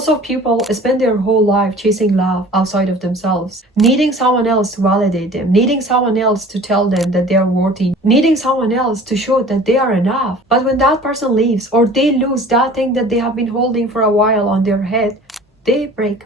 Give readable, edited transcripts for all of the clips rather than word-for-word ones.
Most of people spend their whole life chasing love outside of themselves, needing someone else to validate them, needing someone else to tell them that they are worthy, needing someone else to show that they are enough. But when that person leaves or they lose that thing that they have been holding for a while on their head, they break.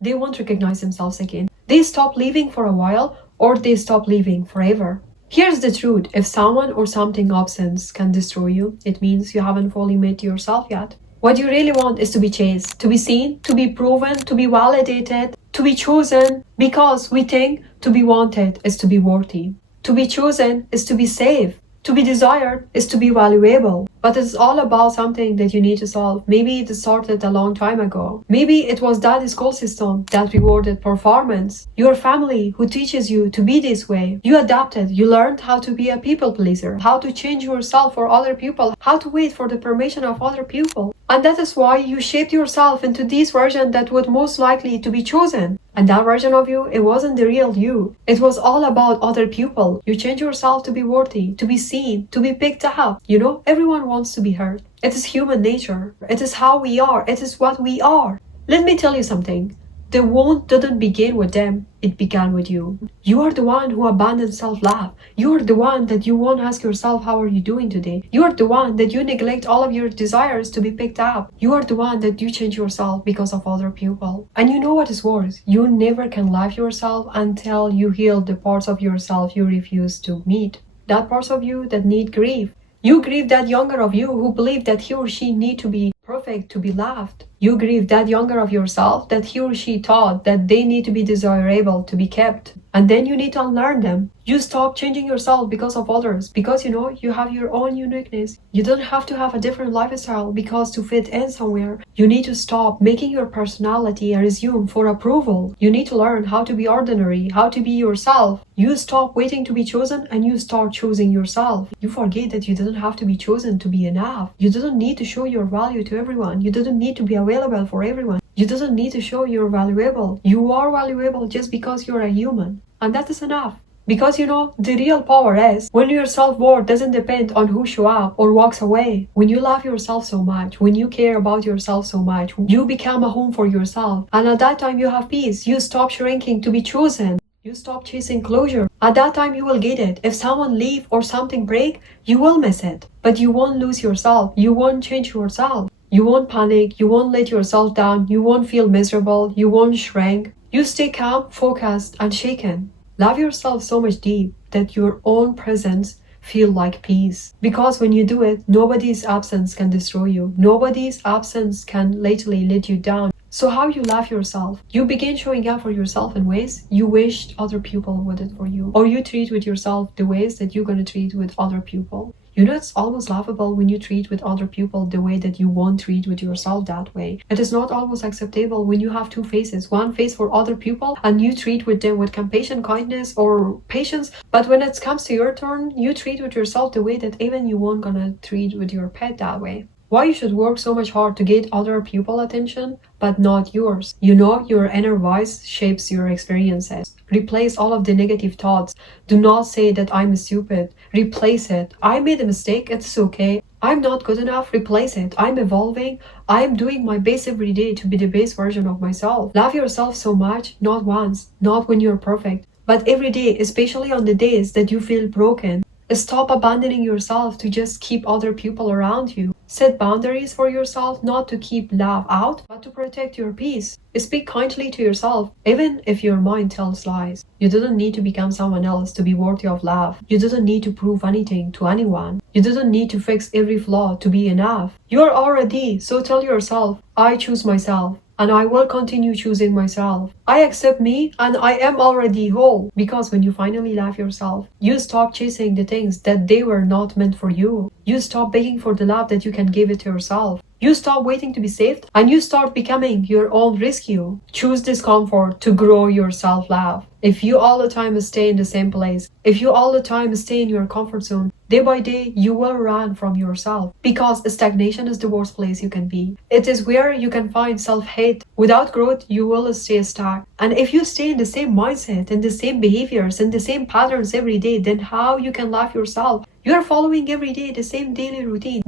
They won't recognize themselves again. They stop living for a while or they stop living forever. Here's the truth. If someone or something absence can destroy you, it means you haven't fully met yourself yet. What you really want is to be chased, to be seen, to be proven, to be validated, to be chosen, because we think to be wanted is to be worthy. To be chosen is to be safe. To be desired is to be valuable. But it's all about something that you need to solve. Maybe it started a long time ago. Maybe it was that school system that rewarded performance. Your family who teaches you to be this way. You adapted. You learned how to be a people pleaser, how to change yourself for other people, how to wait for the permission of other people. And that is why you shaped yourself into this version that would most likely to be chosen. And that version of you, it wasn't the real you. It was all about other people. You changed yourself to be worthy, to be seen, to be picked up. You know, everyone wants to be heard. It is human nature. It is how we are. It is what we are. Let me tell you something. The wound didn't begin with them. It began with you. You are the one who abandoned self-love. You are the one that you won't ask yourself, how are you doing today? You are the one that you neglect all of your desires to be picked up. You are the one that you change yourself because of other people. And you know what is worse? You never can love yourself until you heal the parts of yourself you refuse to meet. That parts of you that need grief. You grieve that younger of you who believed that he or she need to be perfect to be loved. You grieve that younger of yourself that he or she thought that they need to be desirable to be kept. And then you need to unlearn them. You stop changing yourself because of others, because you know you have your own uniqueness. You don't have to have a different lifestyle because to fit in somewhere. You need to stop making your personality a resume for approval. You need to learn how to be ordinary, how to be yourself. You stop waiting to be chosen and you start choosing yourself. You forget that you didn't have to be chosen to be enough. You didn't need to show your value to everyone. You didn't need to be available for everyone. You didn't need to show you're valuable. You are valuable just because you're a human. And that is enough. Because you know, the real power is when your self-worth doesn't depend on who shows up or walks away. When you love yourself so much, when you care about yourself so much, you become a home for yourself. And at that time you have peace. You stop shrinking to be chosen. You stop chasing closure. At that time you will get it. If someone leave or something break, you will miss it. But you won't lose yourself. You won't change yourself. You won't panic. You won't let yourself down. You won't feel miserable. You won't shrink. You stay calm, focused, unshaken. Love yourself so much deep that your own presence feel like peace. Because when you do it, nobody's absence can destroy you. Nobody's absence can lately let you down. So how you love yourself? You begin showing up for yourself in ways you wished other people would it for you. Or you treat with yourself the ways that you're going to treat with other people. You know, it's almost laughable when you treat with other people the way that you won't treat with yourself that way. It is not almost acceptable when you have two faces. One face for other people and you treat with them with compassion, kindness or patience. But when it comes to your turn, you treat with yourself the way that even you won't gonna treat with your pet that way. Why you should work so much hard to get other people attention, but not yours? You know, your inner voice shapes your experiences. Replace all of the negative thoughts. Do not say that I'm stupid. Replace it. I made a mistake. It's okay. I'm not good enough. Replace it. I'm evolving. I'm doing my best every day to be the best version of myself. Love yourself so much, not once, not when you're perfect, but every day, especially on the days that you feel broken. Stop abandoning yourself to just keep other people around you. Set boundaries for yourself, not to keep love out, but to protect your peace. Speak kindly to yourself, even if your mind tells lies. You didn't need to become someone else to be worthy of love. You didn't need to prove anything to anyone. You didn't need to fix every flaw to be enough. You're already, so tell yourself, I choose myself. And I will continue choosing myself. I accept me and I am already whole. Because when you finally love yourself, you stop chasing the things that they were not meant for you. You stop begging for the love that you can give it to yourself. You stop waiting to be saved and you start becoming your own rescue. Choose discomfort to grow your self-love. If you all the time stay in the same place, if you all the time stay in your comfort zone, day by day you will run from yourself. Because stagnation is the worst place you can be. It is where you can find self-hate. Without growth, you will stay stuck. And if you stay in the same mindset, in the same behaviors, in the same patterns every day, then how you can love yourself? You are following every day the same daily routine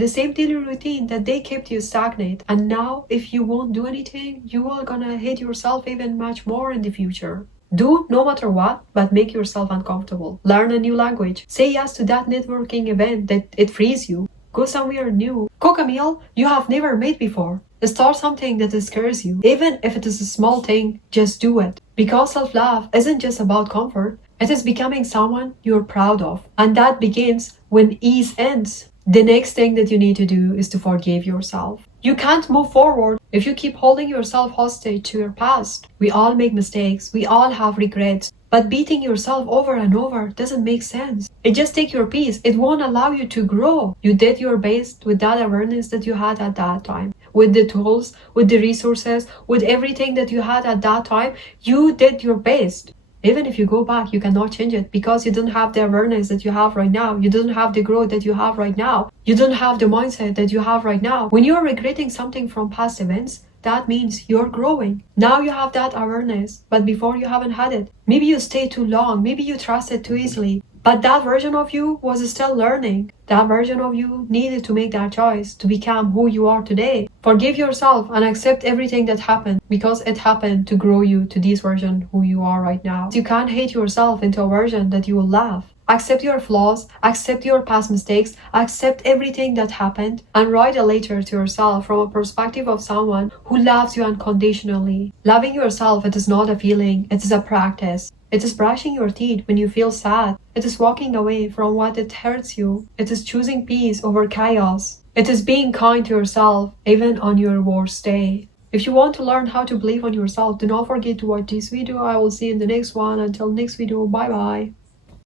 that they kept you stagnant. And now, if you won't do anything, you are gonna hate yourself even much more in the future. Do no matter what, but make yourself uncomfortable. Learn a new language. Say yes to that networking event that it frees you. Go somewhere new. Cook a meal you have never made before. Start something that scares you. Even if it is a small thing, just do it. Because self-love isn't just about comfort. It is becoming someone you're proud of. And that begins when ease ends. The next thing that you need to do is to forgive yourself. You can't move forward if you keep holding yourself hostage to your past. We all make mistakes. We all have regrets. But beating yourself over and over doesn't make sense. It just takes your peace. It won't allow you to grow. You did your best with that awareness that you had at that time. With the tools, with the resources, with everything that you had at that time, you did your best. Even if you go back, you cannot change it because you don't have the awareness that you have right now. You don't have the growth that you have right now. You don't have the mindset that you have right now. When you're regretting something from past events, that means you're growing. Now you have that awareness, but before you haven't had it. Maybe you stayed too long. Maybe you trusted too easily. But that version of you was still learning. That version of you needed to make that choice to become who you are today. Forgive yourself and accept everything that happened because it happened to grow you to this version who you are right now. You can't hate yourself into a version that you will love. Accept your flaws, accept your past mistakes, accept everything that happened, and write a letter to yourself from a perspective of someone who loves you unconditionally. Loving yourself, it is not a feeling, it is a practice. It is brushing your teeth when you feel sad. It is walking away from what it hurts you. It is choosing peace over chaos. It is being kind to yourself, even on your worst day. If you want to learn how to believe on yourself, do not forget to watch this video. I will see you in the next one. Until next video, bye bye.